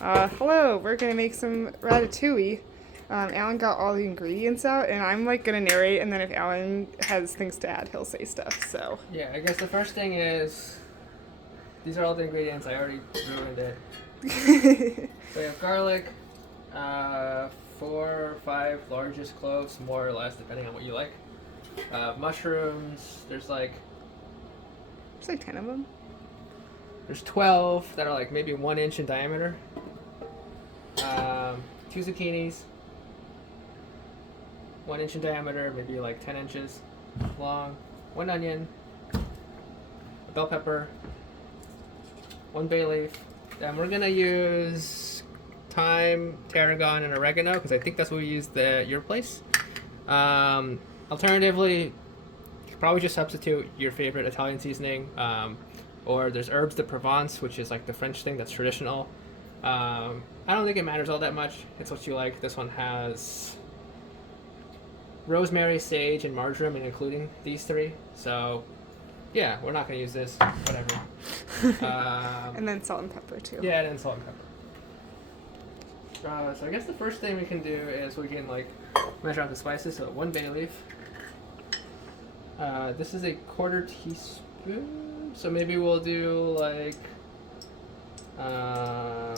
Hello, we're gonna make some ratatouille. Alan got all the ingredients out, and I'm like gonna narrate, and then if Alan has things to add, he'll say stuff. So, Yeah, I guess the first thing is these are all the ingredients. I already ruined it. So we have garlic, 4 or 5 largest cloves, more or less, depending on what you like. Mushrooms. There's like 10 of them. There's 12 that are like maybe 1 inch in diameter. 2 zucchinis, 1 inch in diameter, maybe like 10 inches long. 1 onion, a bell pepper, 1 bay leaf. And we're gonna use thyme, tarragon, and oregano because I think that's what we used at your place. Alternatively, you could probably just substitute your favorite Italian seasoning. Or there's herbs de Provence, which is like the French thing that's traditional. I don't think it matters all that much. It's what you like. This one has rosemary, sage, and marjoram, and including these 3. So, yeah, we're not going to use this. Whatever. And then salt and pepper too. Yeah, and then salt and pepper. So I guess the first thing we can do is we can like measure out the spices. So 1 bay leaf. This is a 1/4 teaspoon. So maybe we'll do like a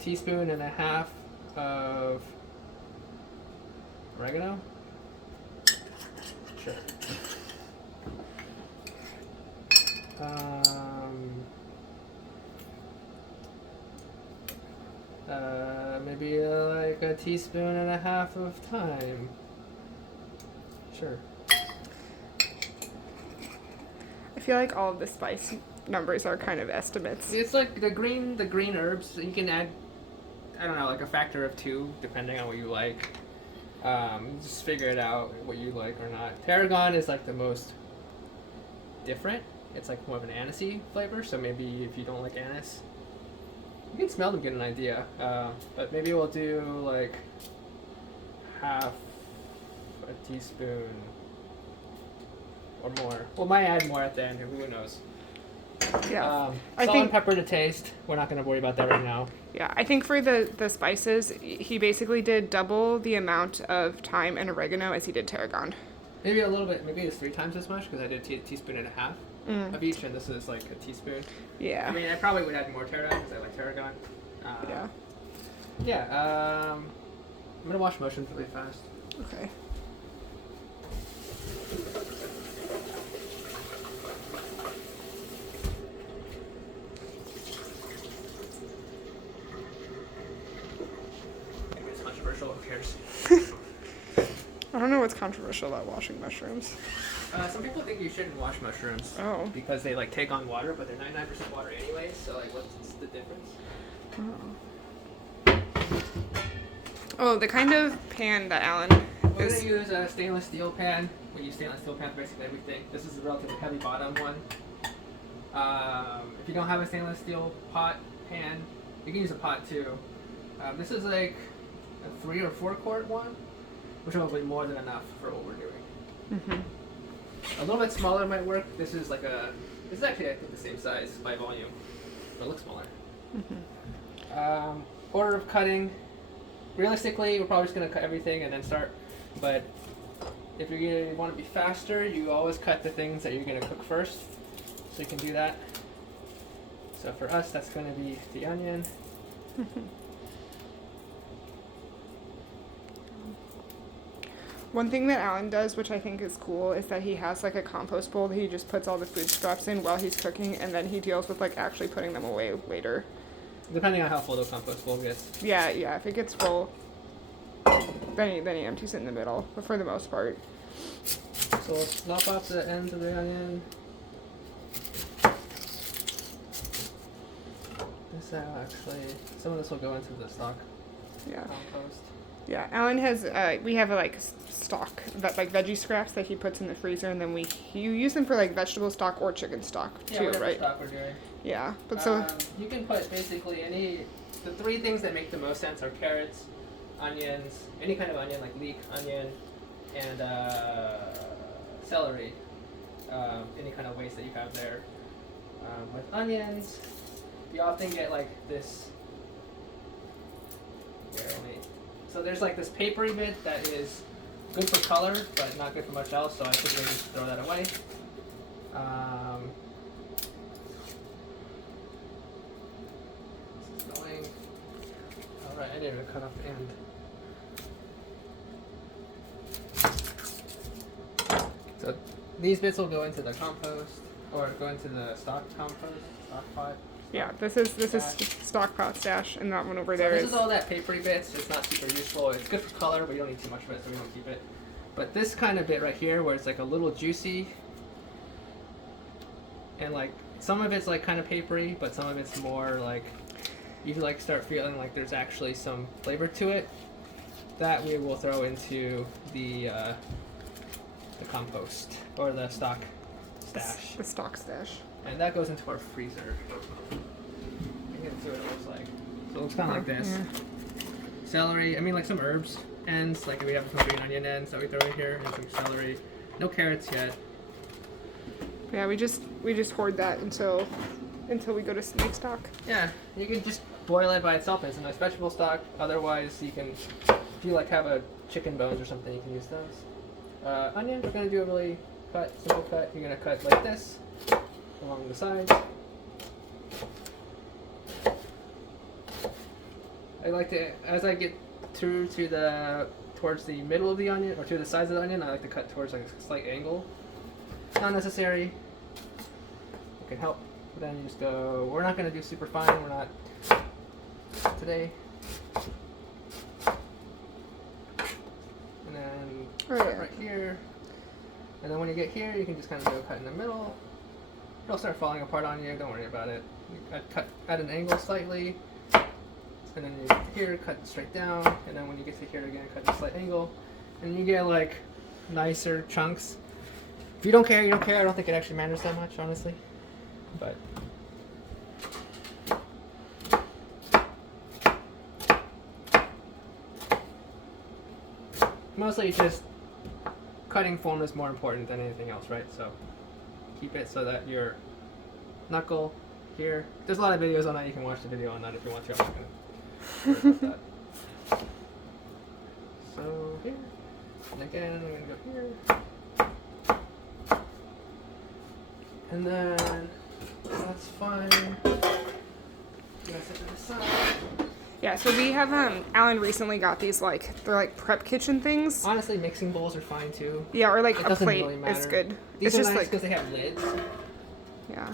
teaspoon and a half of oregano. Sure. Maybe like a teaspoon and a half of thyme. Sure. I feel like all of the spice numbers are kind of estimates. It's like the green herbs. You can add, I don't know, like a factor of 2 depending on what you like. Just figure it out what you like or not. Tarragon is like the most different. It's like more of an anisey flavor. So maybe if you don't like anise, you can smell them, get an idea. But maybe we'll do like half a teaspoon or more. We might add more at the end. Who knows? Yeah. Salt and pepper to taste. We're not going to worry about that right now. Yeah, I think for the spices, he basically did double the amount of thyme and oregano as he did tarragon. Maybe a little bit. Maybe it's 3 times as much because I did a teaspoon and a half of each, and this is like a teaspoon. Yeah. I mean, I probably would add more tarragon because I like tarragon. Yeah. Yeah. I'm gonna wash mushrooms really fast. Okay. Maybe it's controversial. Who cares? I don't know what's controversial about washing mushrooms. Some people think you shouldn't wash mushrooms. Oh. Because they like take on water, but they're 99% water anyways. So like, what's the difference? Oh, the kind of pan that Alan We're is. gonna use a stainless steel pan. We use stainless steel pan for basically everything. This is a relatively heavy bottom one. If you don't have a stainless steel pan, you can use a pot too. This is like a 3 or 4 quart one, which will be more than enough for what we're doing. A little bit smaller might work. This is actually I think the same size by volume, but it looks smaller. Order of cutting. Realistically, we're probably just gonna cut everything and then start. But if you want to be faster, you always cut the things that you're gonna cook first, so you can do that. So for us, that's gonna be the onion. One thing that Alan does, which I think is cool, is that he has like a compost bowl that he just puts all the food scraps in while he's cooking, and then he deals with like actually putting them away later. Depending on how full the compost bowl gets. Yeah, if it gets full, then he empties it in the middle, but for the most part. So we'll lop off the ends of the onion. This actually, some of this will go into the stock Yeah. compost. Yeah, Alan has, we have a like stock, that like veggie scraps that he puts in the freezer, and then you use them for like vegetable stock or chicken stock too, whatever right? stock we're doing. Yeah, but so you can put basically the 3 things that make the most sense are carrots, onions, any kind of onion like leek onion, and celery. Any kind of waste that you have there. With onions, you often get like this. Here, so there's like this papery bit that is good for color, but not good for much else. So I typically just throw that away. This is going. All right, I didn't even cut off the end. So these bits will go into the compost, or go into the stock compost, stock pot. Yeah, this is stock pot stash, and that one over there This is all that papery bits. It's not super useful. It's good for color, but you don't need too much of it, so we don't keep it. But this kind of bit right here, where it's like a little juicy, and like some of it's like kind of papery, but some of it's more like you like start feeling like there's actually some flavor to it. That we will throw into the compost or the stock stash. The stock stash. And that goes into our freezer. You can see what it looks like. So it looks kind of like this. Yeah. Celery, I mean like some herbs ends, like we have some green onion ends that we throw in here, and some celery. No carrots yet. Yeah, we just hoard that until we go to snake stock. Yeah, you can just boil it by itself. It's a nice vegetable stock. Otherwise, you can, if you like have a chicken bones or something, you can use those. Onions, we're gonna do a really simple cut. You're gonna cut like this along the sides. I like to, as I get through to towards the middle of the onion, or to the sides of the onion, I like to cut towards like a slight angle. Not necessary. It can help. But then you just go, we're not going to do super fine. We're not today. And then right here. And then when you get here, you can just kind of go cut in the middle. It'll start falling apart on you. Don't worry about it. You cut at an angle slightly. And then you get here, cut straight down. And then when you get to here again, cut at a slight angle. And you get like nicer chunks. If you don't care, you don't care. I don't think it actually matters that much, honestly. But mostly just cutting form is more important than anything else, right? So keep it so that your knuckle here. There's a lot of videos on that. You can watch the video on that if you want to. I'm not gonna worry about that. So here, and again, I'm gonna go here. And then that's fine. Gonna set it aside. Yeah, so we have Alan recently got these they're like prep kitchen things. Honestly, mixing bowls are fine too. Yeah, or like it a doesn't plate really matter. is good. These it's are just nice like because they have lids. Yeah.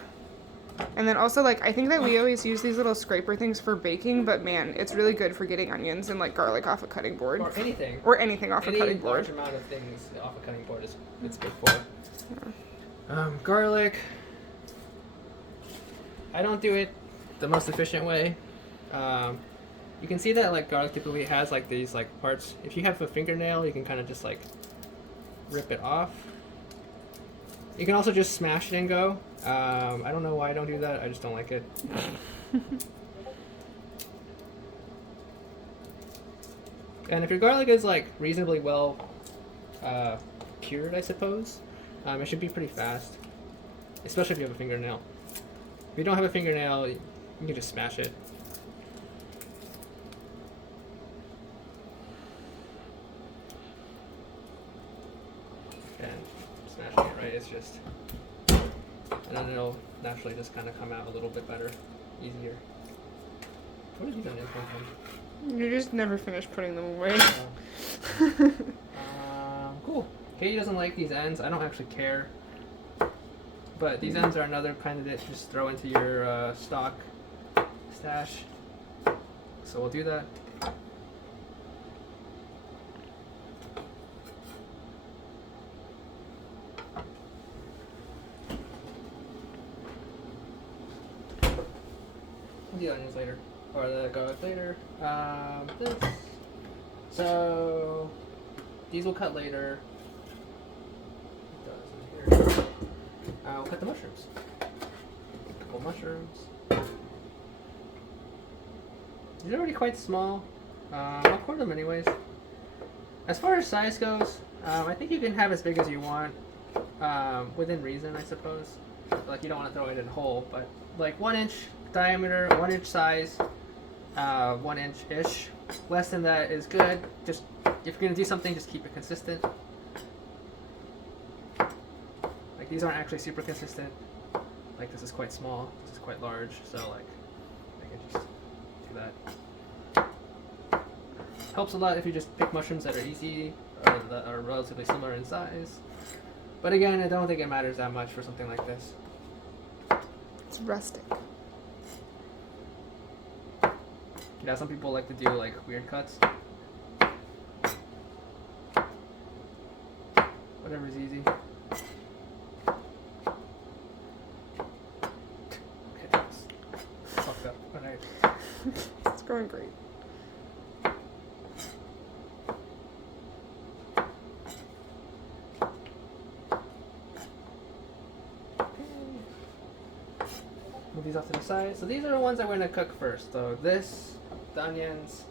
And then also I think that we always use these little scraper things for baking, but man, it's really good for getting onions and like garlic off a cutting board. Or anything. Or anything off a cutting board. Any large amount of things off a cutting board is it's good for. Yeah. Garlic. I don't do it the most efficient way. You can see that like garlic typically has like these like parts. If you have a fingernail, you can kind of just like rip it off. You can also just smash it and go. I don't know why I don't do that. I just don't like it. And if your garlic is like reasonably well cured, I suppose, it should be pretty fast. Especially if you have a fingernail. If you don't have a fingernail, you can just smash it. And smashing it right, it's just, and then it'll naturally just kind of come out a little bit better, easier. What have you done this one? You just never finish putting them away. Cool. Katie doesn't like these ends. I don't actually care. But these ends are another kind of dish just throw into your stock stash. So we'll do that. We'll do onions later. Or the garlic later. This. So these will cut later. I'll cut the mushrooms. A couple mushrooms. These are already quite small. I'll quarter them anyways. As far as size goes, I think you can have as big as you want, within reason, I suppose. Like you don't want to throw it in whole, but like 1 inch diameter, 1 inch size, 1 inch ish. Less than that is good. Just if you're gonna do something, just keep it consistent. Like these aren't actually super consistent. Like this is quite small, this is quite large, so like I can just do that. Helps a lot if you just pick mushrooms that are easy or that are relatively similar in size. But again, I don't think it matters that much for something like this. It's rustic. Yeah, some people like to do like weird cuts. Whatever's easy. Okay, that's fucked up. Alright. It's going great. Move these off to the side. So these are the ones I'm going to cook first. So this, the onions,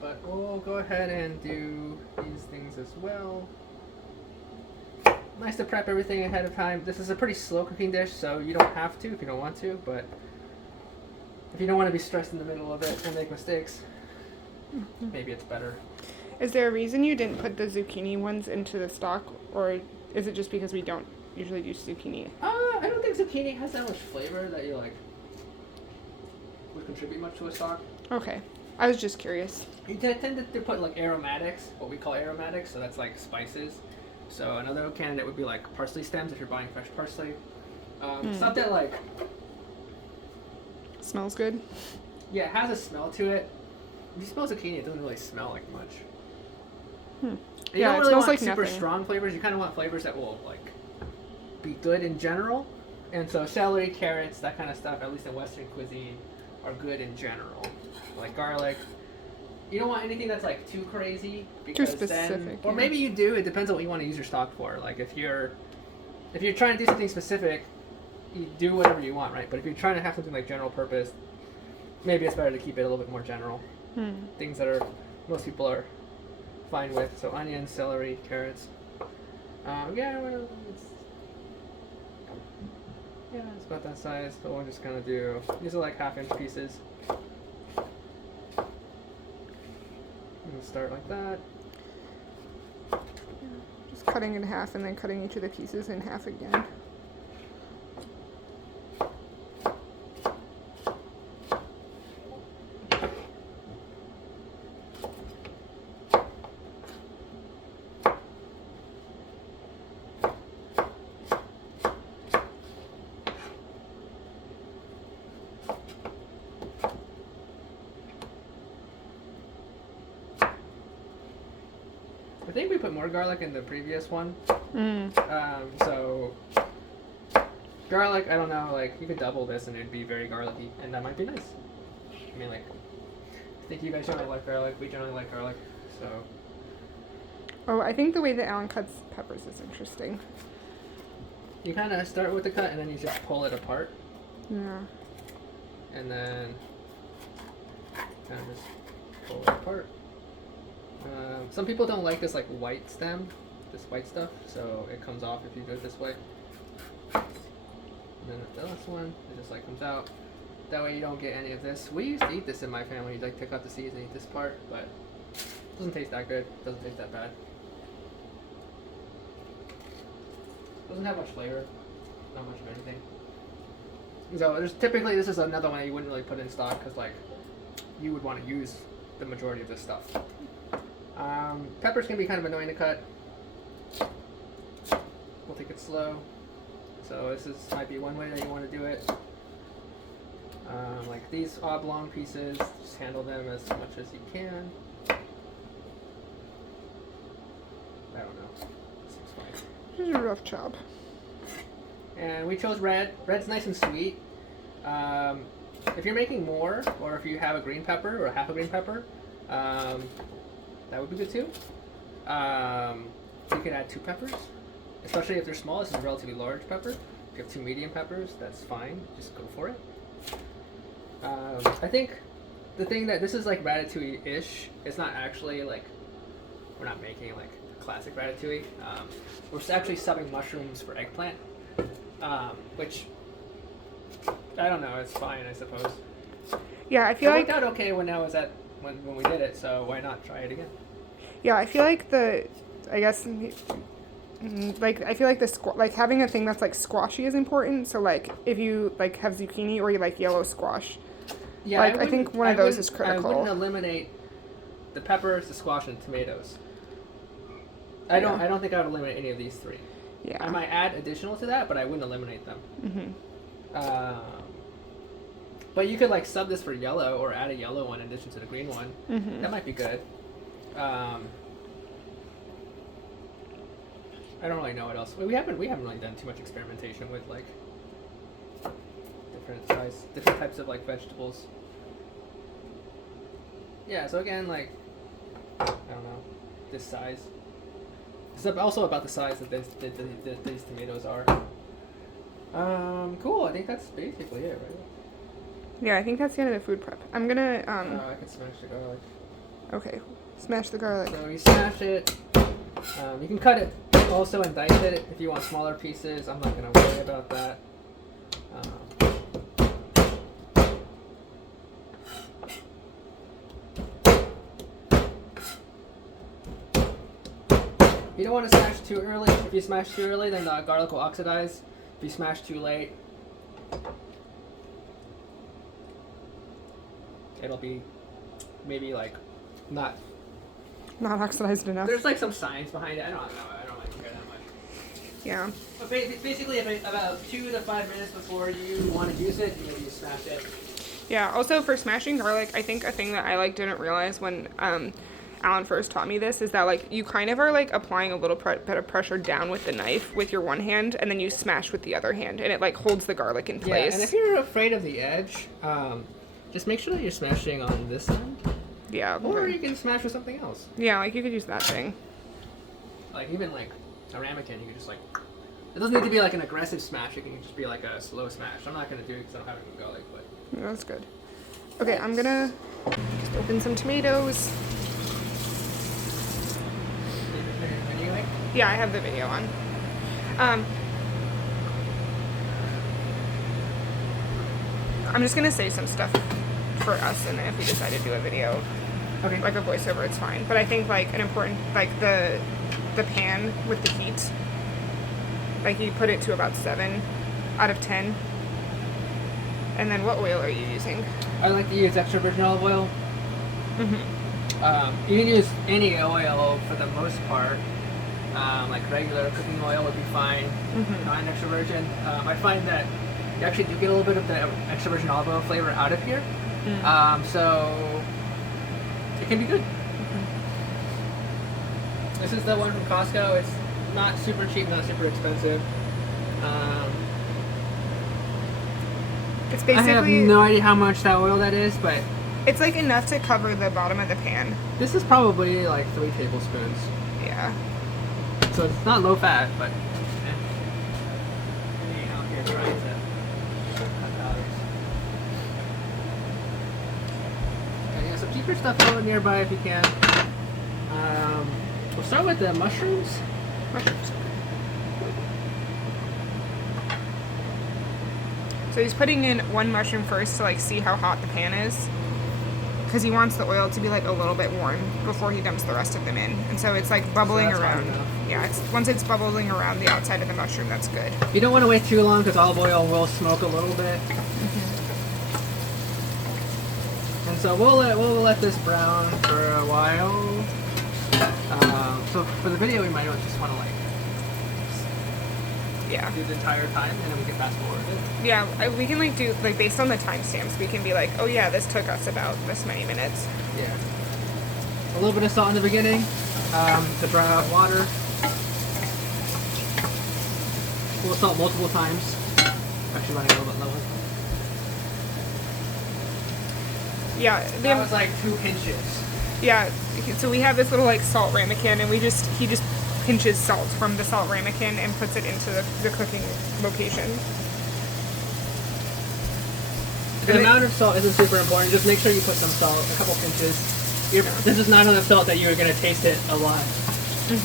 but we'll go ahead and do these things as well. Nice to prep everything ahead of time. This is a pretty slow cooking dish, so you don't have to if you don't want to, but if you don't want to be stressed in the middle of it and make mistakes, maybe it's better. Is there a reason you didn't put the zucchini ones into the stock, or is it just because we don't usually do zucchini? I don't think zucchini has that much flavor that you like would contribute much to a stock. Okay, I was just curious. You tend to put like aromatics, what we call aromatics, so that's like spices. So another candidate would be like parsley stems if you're buying fresh parsley. Stuff that like Smells good. yeah, it has a smell to it. If you smell zucchini, it doesn't really smell like much. You Yeah, don't it really smells want like super nothing. strong flavors. You kind of want flavors that will like be good in general. And so celery, carrots, that kind of stuff, at least in Western cuisine, are good in general. Like garlic. You don't want anything that's like too crazy because specific, then, or yeah. maybe you do. It depends on what you want to use your stock for. Like if you're trying to do something specific, you do whatever you want, right? But if you're trying to have something like general purpose, maybe it's better to keep it a little bit more general. Things that are most people are fine with. So onions, celery, carrots. It's about that size. So we're just gonna do. These are like 1/2 inch pieces. I'm gonna start like that. Just cutting in half and then cutting each of the pieces in half again. I think we put more garlic in the previous one. So garlic, I don't know, like you could double this and it'd be very garlicky, and that might be nice. I mean, like, I think you guys generally like garlic. We generally like garlic, so. Oh, I think the way that Alan cuts peppers is interesting. You kind of start with the cut and then you just pull it apart, Yeah. and then kind of just pull it apart. Some people don't like this like white stem, this white stuff, so it comes off if you do it this way. And then the last one, it just like comes out. That way you don't get any of this. We used to eat this in my family. You'd like take out the seeds and eat this part, but it doesn't taste that good. It doesn't taste that bad. Doesn't have much flavor. Not much of anything. So there's typically, this is another one that you wouldn't really put in stock because like you would want to use the majority of this stuff. Peppers can be kind of annoying to cut. We'll take it slow. So this might be one way that you want to do it. Like these oblong pieces, just handle them as much as you can. I don't know. Seems fine. This is a rough job. And we chose red. Red's nice and sweet. If you're making more, or if you have a green pepper or half a green pepper, that would be good too. You could add 2 peppers, especially if they're small. This is a relatively large pepper. If you have 2 medium peppers, that's fine. Just go for it. I think the thing that this is like ratatouille-ish. It's not actually like we're not making like classic ratatouille. We're actually subbing mushrooms for eggplant, which I don't know. It's fine, I suppose. Yeah, I feel It like worked out okay when we did it. So why not try it again? yeah, I feel like I feel like like having a thing that's like squashy is important. So like if you like have zucchini or you like yellow squash, Yeah, like I think one of those is critical. I wouldn't eliminate the peppers, the squash, and tomatoes. I don't think I would eliminate any of these three. Yeah. I might add additional to that, but I wouldn't eliminate them. Mm-hmm. But you could like sub this for yellow or add a yellow one in addition to the green one. Mm-hmm. That might be good. I don't really know what else. We haven't really done too much experimentation with like different types of like vegetables. Yeah. So again, like I don't know, this size. It's also about the size that these tomatoes are. Cool. I think that's basically it, right? Yeah, I think that's the end of the food prep. I'm gonna I can smash the garlic. Okay, smash the garlic. So you smash it. You can cut it also and dice it if you want smaller pieces. I'm not gonna worry about that. You don't want to smash too early. If you smash too early, then the garlic will oxidize. If you smash too late, it'll be maybe like not oxidized enough. There's like some science behind it. I don't know. I don't like care that much. Yeah. But basically, about 2 to 5 minutes before you want to use it, maybe you smash it. Yeah. Also, for smashing garlic, I think a thing that I like didn't realize when Alan first taught me this is that like you kind of are like applying a little bit of pressure down with the knife with your one hand, and then you smash with the other hand, and it like holds the garlic in place. Yeah, and if you're afraid of the edge, just make sure that you're smashing on this end. Yeah. Or you can smash with something else. Yeah, like you could use that thing. Like even like a ramekin, you could just like. It doesn't need to be like an aggressive smash. It can just be like a slow smash. I'm not gonna do it because I don't have any garlic, but. Yeah, that's good. Okay, I'm gonna just open some tomatoes. Anyway. Yeah, I have the video on. I'm just gonna say some stuff for us, and then if we decide to do a video, Okay. like a voiceover, it's fine. But I think like an important, like the pan with the heat, like you put it to about 7 out of 10. And then what oil are you using? I like to use extra virgin olive oil. Mm-hmm. You can use any oil for the most part. Like regular cooking oil would be fine. Mm-hmm. Not extra virgin. I find that you actually do get a little bit of the extra virgin olive oil flavor out of here. Mm. So it can be good. Mm-hmm. This is the one from Costco. It's not super cheap, not super expensive. It's I basically. have no idea how much that oil that is, but It's like enough to cover the bottom of the pan. this is probably like 3 tablespoons. Yeah. So it's not low fat, but out here trying to cut calories. Okay, yeah, so keep your stuff low nearby if you can. We'll start with the mushrooms. Mushrooms. So he's putting in one mushroom first to like see how hot the pan is, because he wants the oil to be like a little bit warm before he dumps the rest of them in. And so it's like bubbling that's hot around. enough. Yeah, once it's bubbling around the outside of the mushroom, that's good. You don't want to wait too long because olive oil will smoke a little bit. And so we'll let this brown for a while. So for the video, we might just want to like Yeah. do the entire time, and then we can fast forward it. Yeah, we can like do like based on the timestamps, we can be like, oh yeah, this took us about this many minutes. Yeah. A little bit of salt in the beginning to dry out water. We'll salt multiple times. Actually running a little bit lower. Yeah. That was like 2 pinches. Yeah. So we have this little like salt ramekin, and he just pinches salt from the salt ramekin and puts it into the cooking location. The amount of salt isn't super important. Just make sure you put some salt, a couple pinches. This is not enough salt that you're going to taste it a lot. This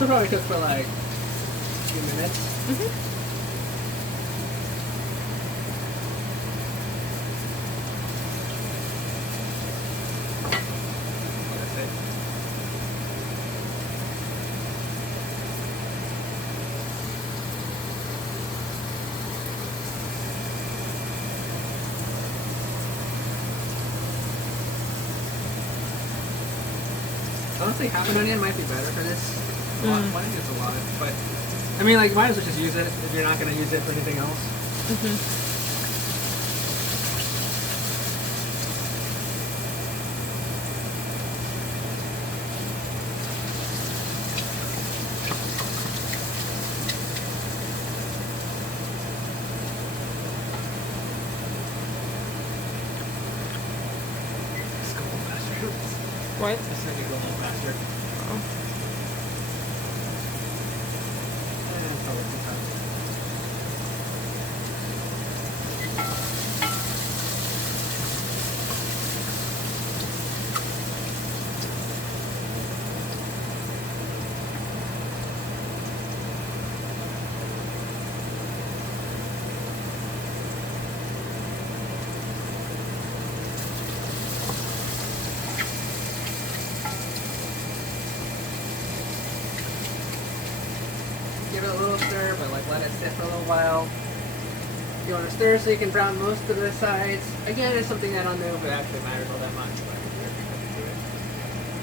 will probably cook for like a few minutes. That's it. Honestly, half an onion might be better for this. I think it's a lot, but I mean, like, might as well just use it if you're not going to use it for anything else. Let's go a little faster. What? Let's make it go a little faster. Oh. Probably too fast. Give it a little stir, but like let it sit for a little while. You want to stir so you can brown most of the sides. Again, it's something I don't know if it actually matters all that much, but you're going to do it.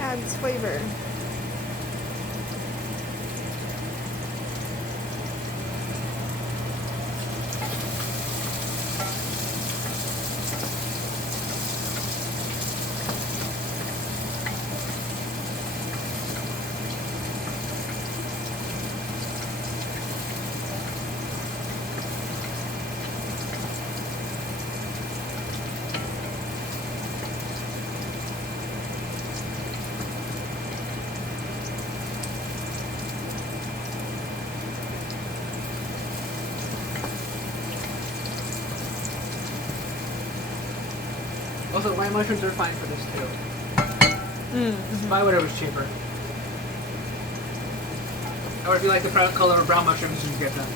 Adds flavor. Also, white mushrooms are fine for this too. Just buy whatever's cheaper. Or if you like the color of brown mushrooms, you can get them.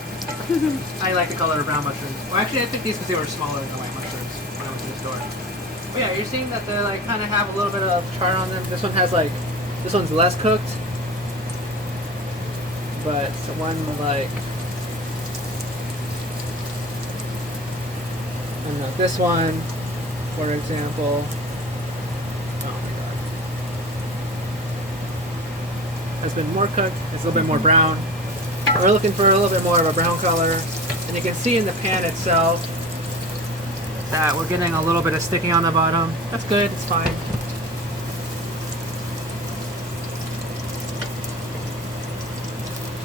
I like the color of brown mushrooms. Well, actually, I picked these because they were smaller than the white mushrooms when I went to the store. But yeah, you're seeing that they like kind of have a little bit of char on them. This one has like, this one's less cooked, but one like, I don't know, this one, for example. Oh my god. Has been more cooked, it's a little bit more brown. We're looking for a little bit more of a brown color. And you can see in the pan itself that we're getting a little bit of sticking on the bottom. That's good, it's fine.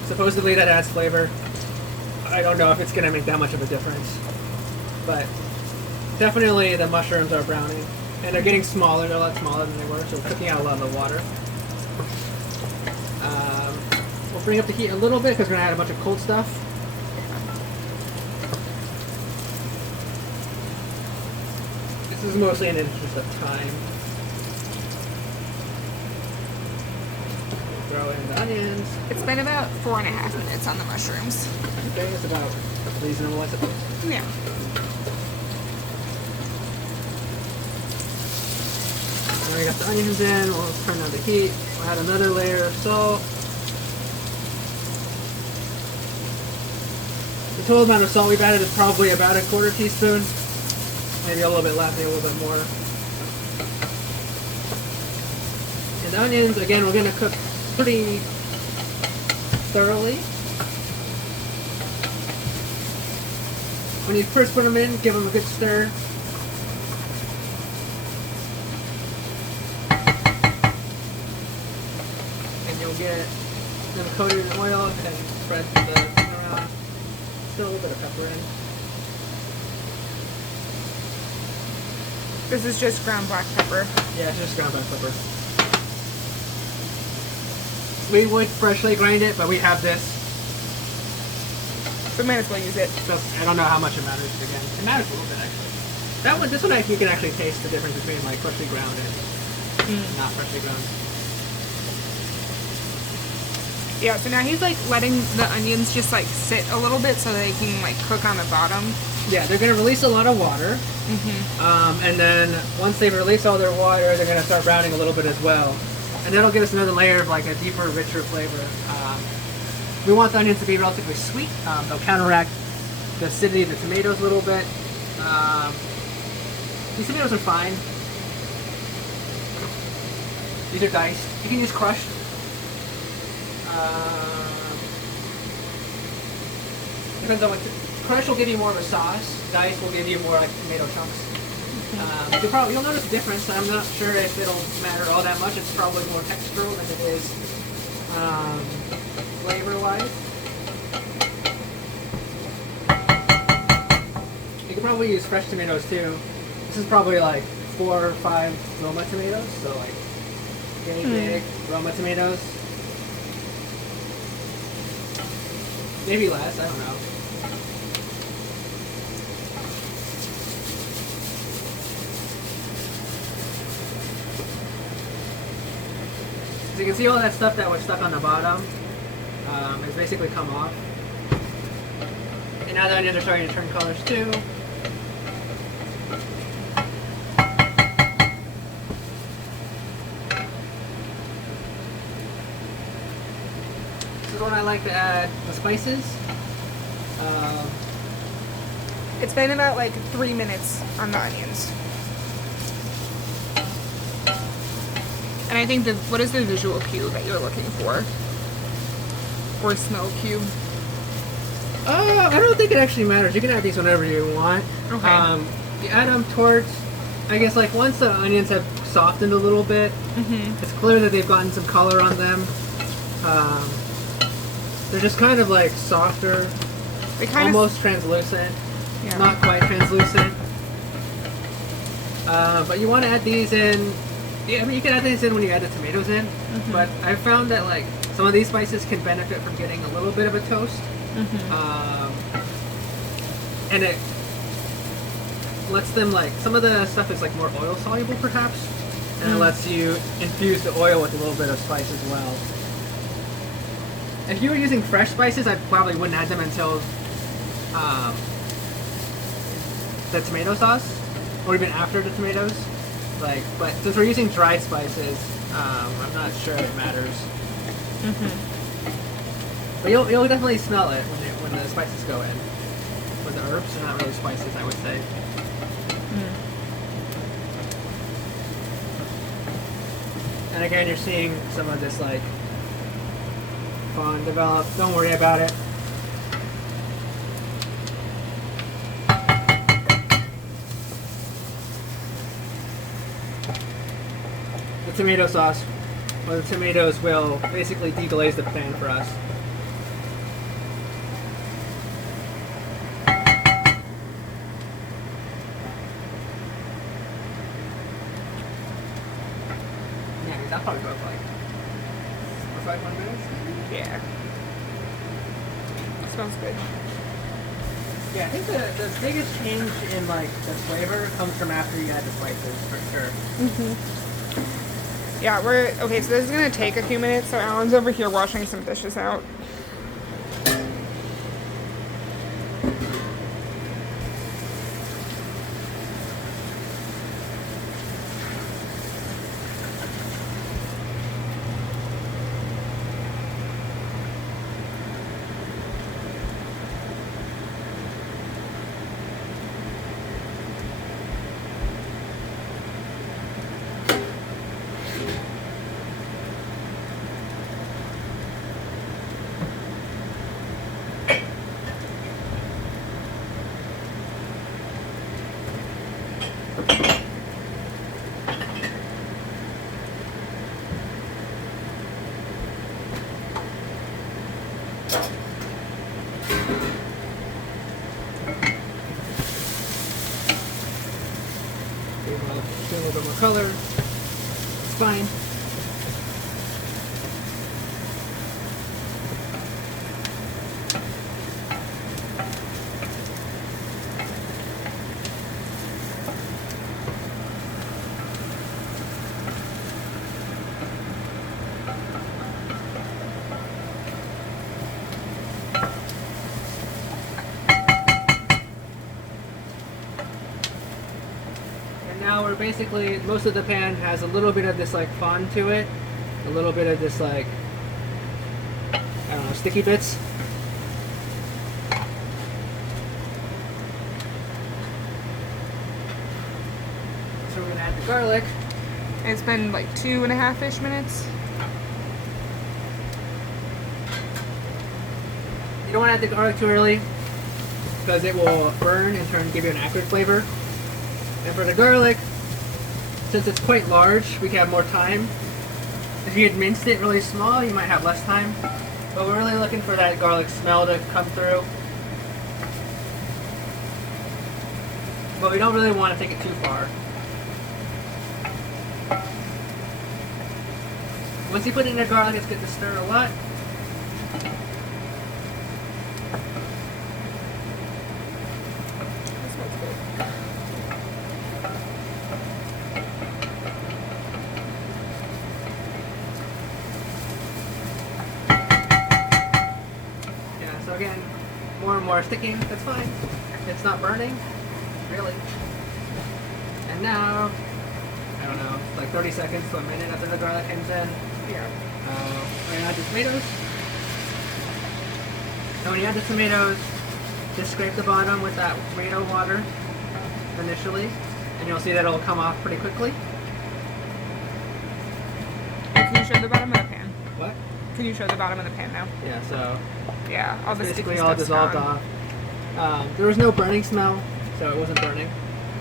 Supposedly that adds flavor. I don't know if it's gonna make that much of a difference. But definitely the mushrooms are browning. And they're getting smaller, they're a lot smaller than they were, so we're cooking out a lot of the water. We'll bring up the heat a little bit because we're gonna add a bunch of cold stuff. This is mostly in the interest of time. Throw in the onions. It's been about 4.5 minutes on the mushrooms. Okay, it's about reasonable, I suppose. Yeah. Now we got the onions in, we'll turn on the heat. We'll add another layer of salt. The total amount of salt we've added is probably about 1/4 teaspoon. Maybe a little bit less, maybe a little bit more. And the onions, again, we're going to cook pretty thoroughly. When you first put them in, give them a good stir. And you'll get them coated in oil and spread the thing around. Still a little bit of pepper in. This is just ground black pepper. Yeah, it's just ground black pepper. We would freshly grind it, but we have this. So we might as well use it. So I don't know how much it matters again. It matters a little bit actually. This one you can actually taste the difference between like freshly ground and not freshly ground. Yeah, so now he's like letting the onions just like sit a little bit so they can like cook on the bottom. Yeah, they're gonna release a lot of water, and then once they release all their water, they're gonna start browning a little bit as well, and that'll give us another layer of like a deeper, richer flavor. We want the onions to be relatively sweet. They'll counteract the acidity of the tomatoes a little bit. These tomatoes are fine. These are diced. You can use crushed. Depends on what. Crush will give you more of a sauce. Dice will give you more like tomato chunks. You'll notice a difference. I'm not sure if it'll matter all that much. It's probably more textural than it is flavor-wise. You can probably use fresh tomatoes too. This is probably like 4 or 5 Roma tomatoes, so like yay big Roma tomatoes. Maybe less, I don't know. So you can see all that stuff that was stuck on the bottom has basically come off. And now the onions are starting to turn colors too. This is when I like to add the spices. It's been about like 3 minutes on the onions. And I think what is the visual cue that you're looking for? Or smell cue? I don't think it actually matters. You can add these whenever you want. Okay. You add them towards, I guess, like once the onions have softened a little bit, it's clear that they've gotten some color on them. They're just kind of like softer, almost translucent, not quite translucent. But you want to add these in. Yeah, I mean, you can add these in when you add the tomatoes in, but I've found that like some of these spices can benefit from getting a little bit of a toast, and it lets them like some of the stuff is like more oil soluble perhaps, and it lets you infuse the oil with a little bit of spice as well. If you were using fresh spices, I probably wouldn't add them until the tomato sauce, or even after the tomatoes. But since we're using dried spices, I'm not sure it matters. But you'll definitely smell it when the spices go in. When the herbs are not really spices, I would say. And again, you're seeing some of this like fond develop. Don't worry about it. The tomato sauce, or the tomatoes will basically deglaze the pan for us. Yeah, that'll probably go up like 4 or 5 more minutes. Yeah. That smells good. Yeah, I think the biggest change in like the flavor comes from after you add the spices, for sure. Yeah, okay, so this is gonna take a few minutes, so Alan's over here washing some dishes out. Get a little bit more color. It's fine. or basically most of the pan has a little bit of this like fond to it, a little bit of this like, I don't know, sticky bits. So we're gonna add the garlic. It's been like 2.5-ish minutes. You don't want to add the garlic too early because it will burn and give you an acrid flavor. And for the garlic, since it's quite large, we can have more time. If you had minced it really small, you might have less time. But we're really looking for that garlic smell to come through. But we don't really want to take it too far. Once you put in the garlic, it's good to stir a lot. Yeah, so again, more and more sticking, that's fine. It's not burning, really. And now, I don't know, like 30 seconds to a minute after the garlic comes in. Yeah. We're gonna add the tomatoes. And when you add the tomatoes, just scrape the bottom with that tomato water initially, and you'll see that it'll come off pretty quickly. Can you show the bottom of the pan? What? Can you show the bottom of the pan now? Yeah, so Yeah, all the sticky basically all stuff's dissolved gone. off. There was no burning smell, so it wasn't burning.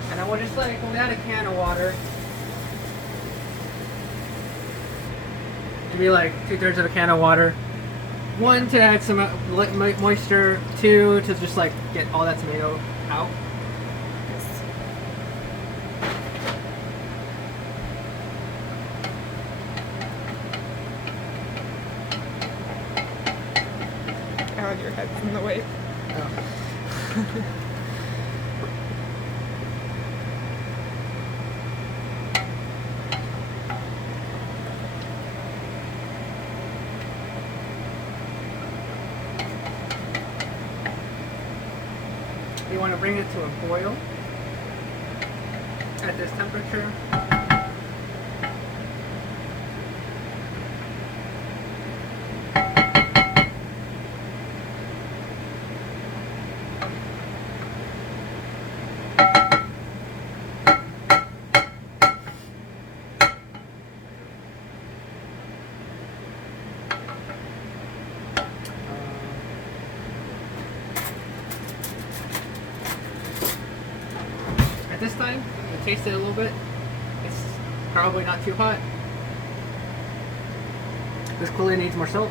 And then we'll just like, we'll add a can of water. Maybe like 2/3 of a can of water. 1 to add some moisture, 2 to just like get all that tomato out. Out of your head from the way. Oh. You want to bring it to a boil at this temperature. This time, I taste it a little bit. It's probably not too hot. This clearly needs more salt.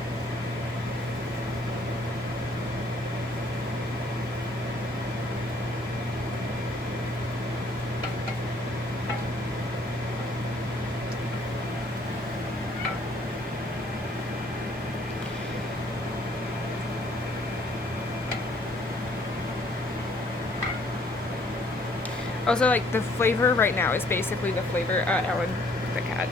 Also, like, the flavor right now is basically the flavor, Ellen, the cat.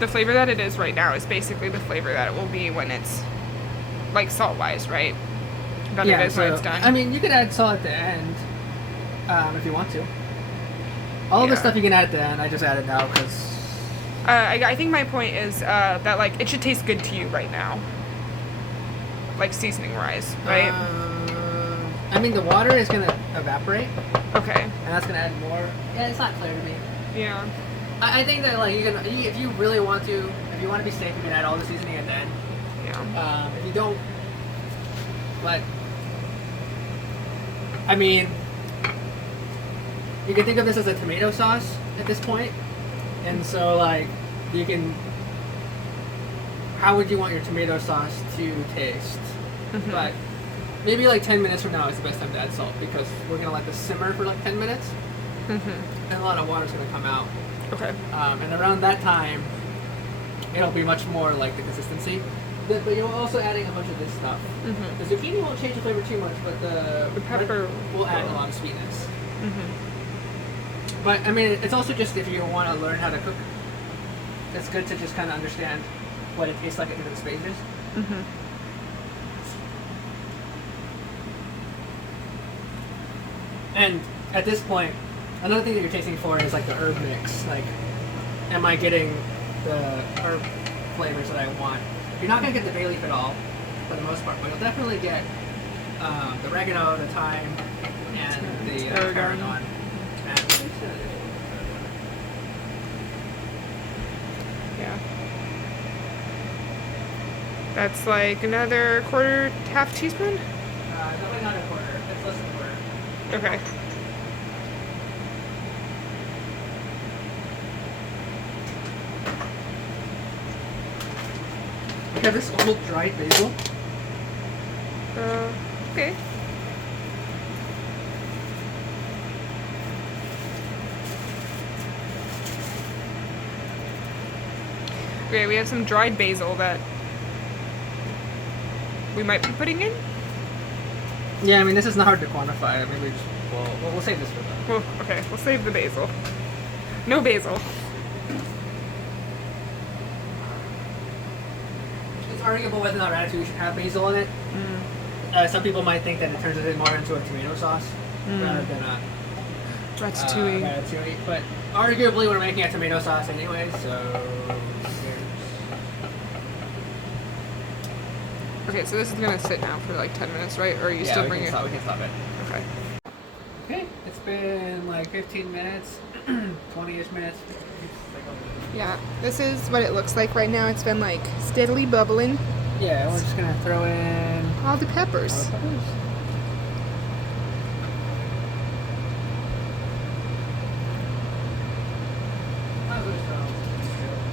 The flavor that it is right now is basically the flavor that it will be when it's, like, salt-wise, right? That Yeah, it is when it's done. I mean, you could add salt at the end, if you want to. All of the Yeah. stuff you can add at the end, I just added now because... I think my point is, that, like, it should taste good to you right now. Like, seasoning-wise, right? I mean, the water is going to evaporate, Okay. and that's going to add more. Yeah, it's not clear to me. Yeah. I think that, like, if you really want to, if you want to be safe, you can add all the seasoning at the end. Yeah. If you don't, but, I mean, you can think of this as a tomato sauce at this point, and so, like, you can, how would you want your tomato sauce to taste? Mhm. But maybe like 10 minutes from now is the best time to add salt because we're going to let this simmer for like 10 minutes Mm-hmm. and a lot of water is going to come out. Okay. And around that time, it'll be much more like the consistency. But you're also adding a bunch of this stuff. Mm-hmm. The zucchini won't change the flavor too much, but The pepper will add a lot of sweetness. Mm-hmm. But I mean, it's also just if you want to learn how to cook, it's good to just kind of understand what it tastes like at different stages. Mm-hmm. And at this point, another thing that you're tasting for is like the herb mix. Like, am I getting the herb flavors that I want? You're not gonna get the bay leaf at all, for the most part, but you'll definitely get the oregano, the thyme, and the tarragon. Yeah. That's like another half teaspoon? Definitely not a quarter. It's less than a quarter. Okay. You have this old dried basil. Okay. Okay, we have some dried basil that we might be putting in. Yeah, I mean, this is not hard to quantify. I mean, we'll save this for that. Well, okay, we'll save the basil. No basil. It's arguable whether or not ratatouille should have basil in it. Some people might think that it turns it more into a tomato sauce rather than a ratatouille. But arguably, we're making a tomato sauce anyway, so. Okay, so this is gonna sit now for like 10 minutes, right? Or are you still bringing it? We can stop it. Okay. Okay, it's been like 15 minutes, 20-ish minutes. Yeah, this is what it looks like right now. It's been like steadily bubbling. Yeah, we're just gonna throw in all the peppers.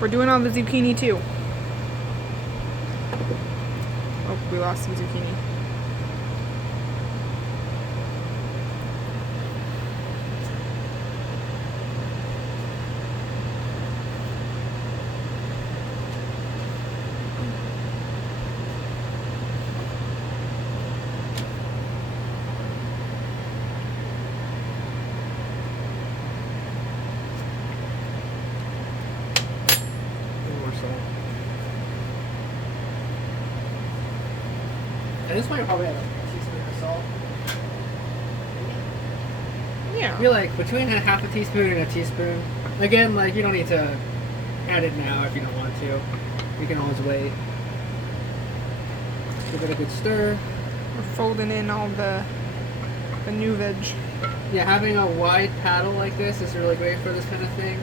We're doing all the zucchini too. Oh, we lost some zucchini. At this point, you'll probably have like a teaspoon of salt. Yeah. You're like between a half a teaspoon and a teaspoon. Again, like you don't need to add it now if you don't want to. You can always wait. Give it a good stir. We're folding in all the new veg. Yeah, having a wide paddle like this is really great for this kind of thing.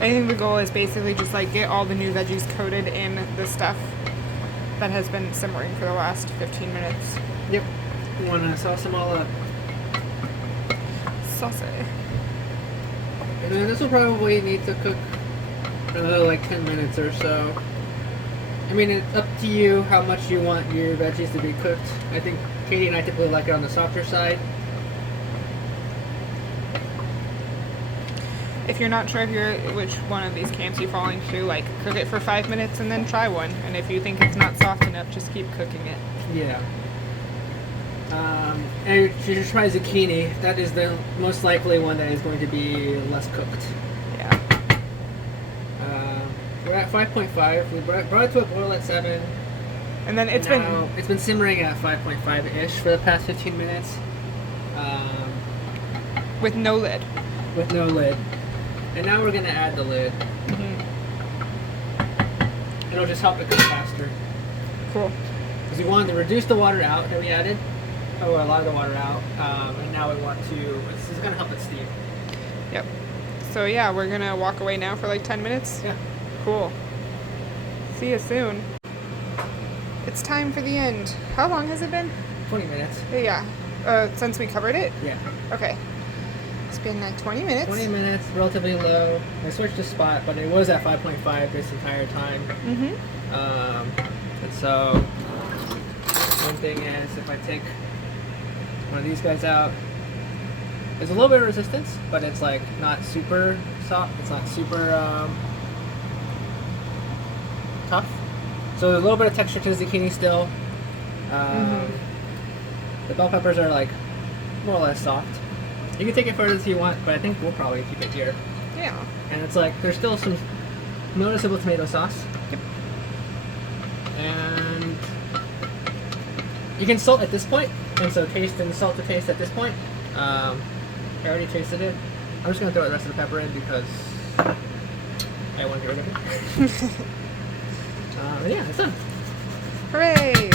I think the goal is basically just like get all the new veggies coated in the stuff that has been simmering for the last 15 minutes. Yep. You want to sauce them all up. Sauce it. And then this will probably need to cook another like 10 minutes or so. I mean, it's up to you how much you want your veggies to be cooked. I think Katie and I typically like it on the softer side. If you're not sure which one of these camps you're falling to, like cook it for 5 minutes and then try one. And if you think it's not soft enough, just keep cooking it. Yeah. And you should try zucchini. That is the most likely one that is going to be less cooked. Yeah. We're at 5.5. We brought it to a boil at 7. And then it's been simmering at 5.5-ish for the past 15 minutes. With no lid. With no lid. And now we're going to add the lid. Mm-hmm. It'll just help it cook faster. Cool. Because we wanted to reduce the water out that we added. Or a lot of the water out. And now we want to... This is going to help it steam. Yep. So yeah, we're going to walk away now for like 10 minutes? Yeah. Cool. See you soon. It's time for the end. How long has it been? 20 minutes. Yeah. Since we covered it? Yeah. Okay. It's been like 20 minutes. 20 minutes, relatively low. I switched the spot, but it was at 5.5 this entire time. Mm-hmm. And so, one thing is, if I take one of these guys out, there's a little bit of resistance, but it's like not super soft. It's not super tough. So there's a little bit of texture to the zucchini still. The bell peppers are like more or less soft. You can take it further if you want, but I think we'll probably keep it here. Yeah. And it's like, there's still some noticeable tomato sauce. Yep. And You can salt at this point, and so taste and salt to taste at this point. I already tasted it. I'm just gonna throw the rest of the pepper in because I want to get rid of it. Yeah, it's done. Hooray!